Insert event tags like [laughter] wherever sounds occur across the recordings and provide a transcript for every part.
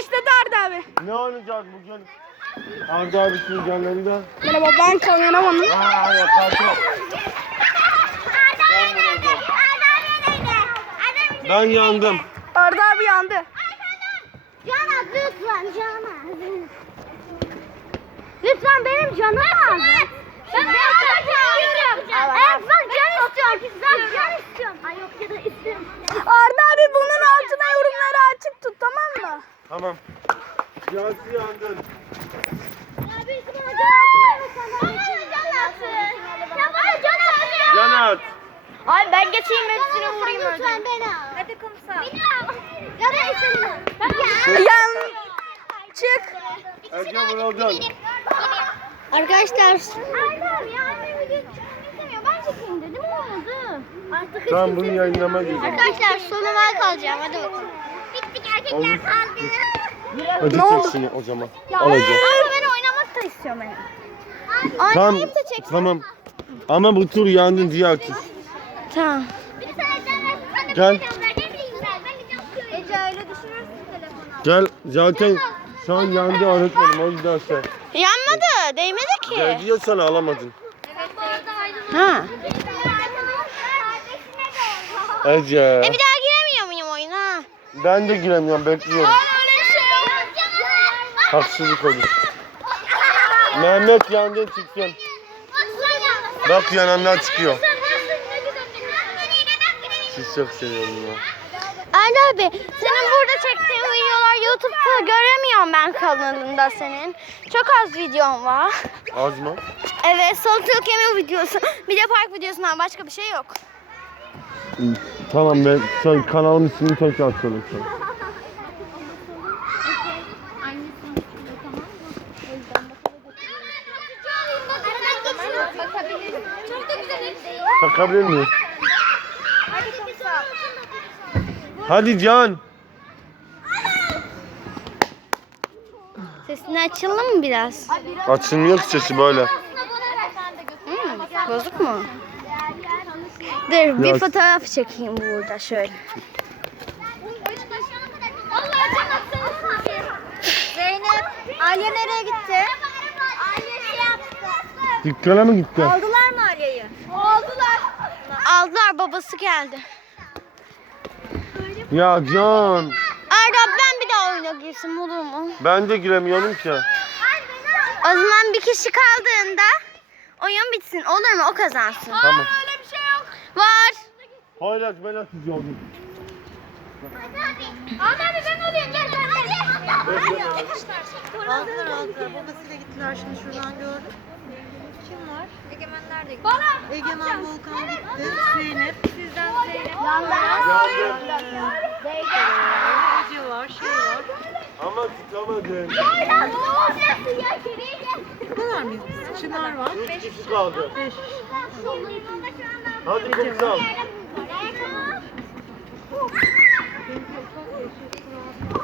başladı Arda abi. Ne oynayacak bugün? Arda abi şimdi gelmedi de. Merhaba ben kanayan ama Aa yok Arda abi nerede? Arda abi nerede? Ben yüzyıldır. yandım. Arda abi yandı. Can al lütfen canım. Lütfen benim canım [laughs] al. Ben canım istiyorum. Evet bak, ben can istiyorum. Ben can istiyorum. Ay yok ya da istiyorum. Arda abi bunun [laughs] altı Tamam. Yazı yandın. Ya bir kuma can atın. Ya bana Ay ben geçeyim ben üstüne vurayım önce. Lütfen beni al. Hadi kumsal. Beni al. Yara isim mi? Yan. Ya, çık. Ercan vuralcan. Ah. Arkadaşlar. Erdem ya annem gidiyor. Artık tamam bunu yayınlama gireceğim. Arkadaşlar sonu ben [laughs] kalacağım hadi bakalım. Olur. Ödeyecek şimdi o zaman. Alacak. Ama ben oynamak da istiyorum yani. Abi, tamam. Tamam. Ama bu tur yandın diye aktif. Tamam. Ece, Gel. Gönder, ben. Ben ece, Gel zaten şu an yandı öğretmenim o yüzden sen. Yanmadı değmedi ki. Gel diyor sana alamadın. Evet, ha. Ece. E bir daha ben de giremiyorum, bekliyorum. Ay, şey. Haksızlık ya, oldu. Ya. Mehmet yandı çıkıyor. Ya. Bak yananlar çıkıyor. Siz ya. çok seviyorum ya. Ali abi, senin burada çektiğin videolar YouTube'da göremiyorum ben kanalında senin. Çok az videom var. Az mı? Evet, salatalık yeme videosu. [laughs] bir de park videosundan başka bir şey yok. Tamam be, sen kanalın ismini tekrar söyle. Tamam. [laughs] [laughs] Takabilir miyim? Hadi, Hadi Can. Sesini açalım mı biraz? Açılmıyor ki sesi böyle. Hmm, bozuk [laughs] mu? Dur Biraz... bir fotoğraf çekeyim burada şöyle. Zeynep, [laughs] Aliye nereye gitti? Dükkana mı gitti? Aldılar mı Aliye'yi? Aldılar. <arayı? gülüyor> Aldılar, babası geldi. Ya can. Arda ben bir daha oyuna girsin olur mu? Ben de giremiyorum ki. O zaman bir kişi kaldığında oyun bitsin olur mu? O kazansın. Tamam. Paylaş belasız yavrum. Ahmet abi, ben alayım gel ben alayım. Aldılar aldılar, babasıyla gittiler şimdi şuradan adami, gördüm. Var. Egemen nerede? Bana. Egemen adami. Volkan evet, gitti. Zeynep. Sizden Zeynep. Yandan. Yandan. Zeynep. Ama tutamadım. Ne oldu? Ne oldu? Ne oldu? Bunlar mı? Çınar var. Beş kişi kaldı. Beş kişi. Hadi kızım.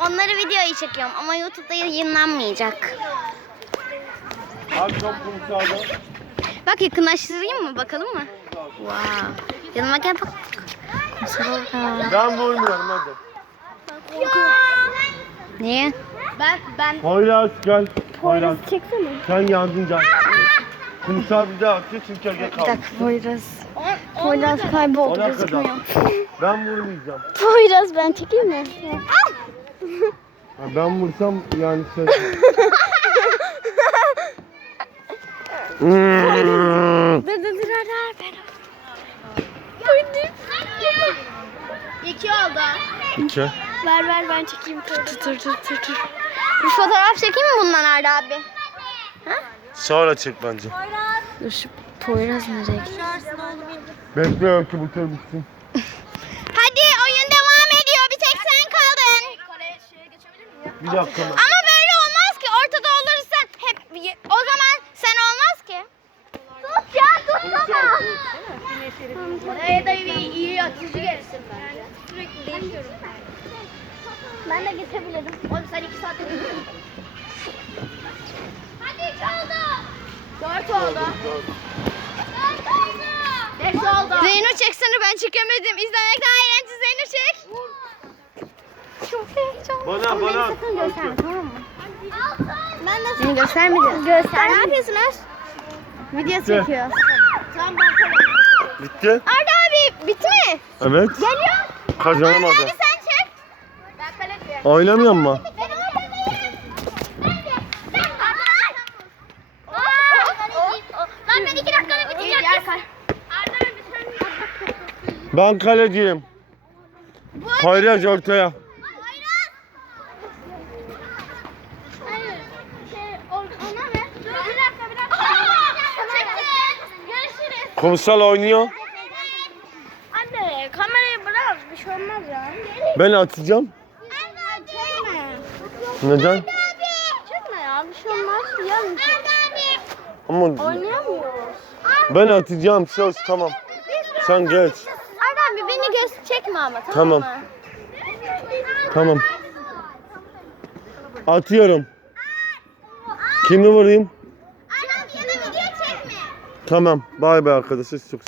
Onları videoya çekiyorum ama YouTube'da yayınlanmayacak. Abi çok kumsalda. Bak yakınlaştırayım mı bakalım mı? Vaa. [laughs] wow. Yanıma gel bak. [laughs] kumsal, ben bu oynuyorum hadi. [laughs] Niye? Ben, ben. Poyraz gel. Poyraz, Poyraz. çeksene. Sen yandın can. [laughs] kumsal bize atıyor çünkü evde kaldı. Bir dakika Poyraz. Poyraz kayboldu gözükmüyor. Akıcans. Ben vurmayacağım. Poyraz ben çekeyim mi? Al. [laughs] [laughs] ben vursam yani ses... Dur dur dur dur dur dur. İki oldu. İki. Ver ver ben çekeyim. Dur dur dur dur. dur. Bir fotoğraf çekeyim mi bundan Arda abi? [laughs] ha? Sonra çek bence. Dur şu Poyraz nereye gitti? Bekle ki bu terbiksin. Bir dakika. Ama böyle olmaz ki. Ortada olursan hep o zaman sen olmaz ki. Tut ya, tut baba. Ne da iyi, iyi ya. atıcı gelsin bence. Yani, ben, ben de geçebilirim. Oğlum sen iki saat Hadi, oldu. Dört oldu. Dört, dört. dört, dört. dört oldu. Dört, beş dört. oldu. Zeyno çeksene ben çekemedim. İzlemekten eğlenceli Zeyno çek. Vur. Çok iyi, çok bana güzel. bana. Bana atıyor. göster atıyor. tamam mı? Göster mi? Göster. Ne yapıyorsunuz? Video çekiyor. Tamam ben kalayım. Bitti. Arda abi bitti mi? Evet. Geliyor. Kazanım abi. Arda abi sen çek. Ben kalayım. Oynamıyor mu? Ben kaleciyim. Koyacağız ortaya. Bu arada... Kumsal oynuyor. Anne kamerayı bırak bir şey olmaz ya. Ben atacağım. Anne abi. Neden? Çıkma ya bir şey olmaz. Anne abi. Ama oynayamıyoruz. Ben atacağım söz tamam. Sen geç. Adam bir beni göz çekme ama tamam mı? Tamam. Tamam. Atıyorum. Kimi vurayım? Tamam. Bay bay arkadaşlar. Çok